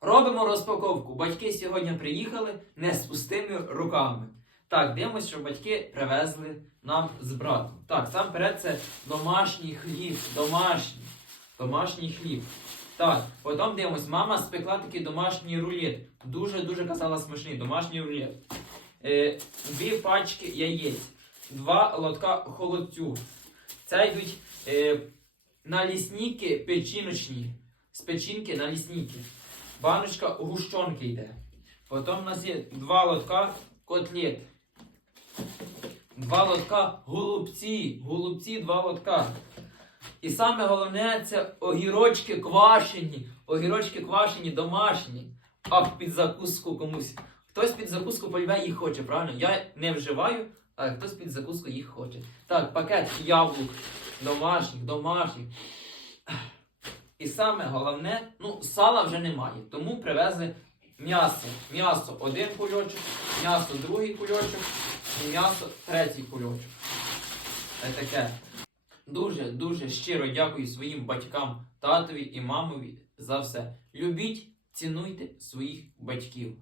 Робимо розпаковку. Батьки сьогодні приїхали не з пустими руками. Так, дивимося, що батьки привезли нам з братом. Так, сам перед це домашній хліб, домашній. Домашній хліб. Так, потім дивимось, мама спекла такий домашній рулет. Дуже-дуже казала смачний домашній рулет. Е, дві пачки яєць, два лотка холодцю. Це йдуть е, налісники печіночні. З печінки налісники. Баночка гущонки йде. Потім у нас є два лотка котлет. Два лотка голубці. Голубці, два лотка. І саме головне це огірочки квашені. Огірочки квашені домашні. А під закуску комусь. Хтось під закуску полюбе їх хоче, правильно? Я не вживаю, а хтось під закуску їх хоче. Так, пакет яблук. Домашніх, домашніх. І саме головне, ну, сала вже немає, тому привезли м'ясо. М'ясо один кульочок, м'ясо другий кульочок і м'ясо третій кульочок. Таке. Дуже дуже щиро дякую своїм батькам, татові і мамові за все. Любіть, цінуйте своїх батьків.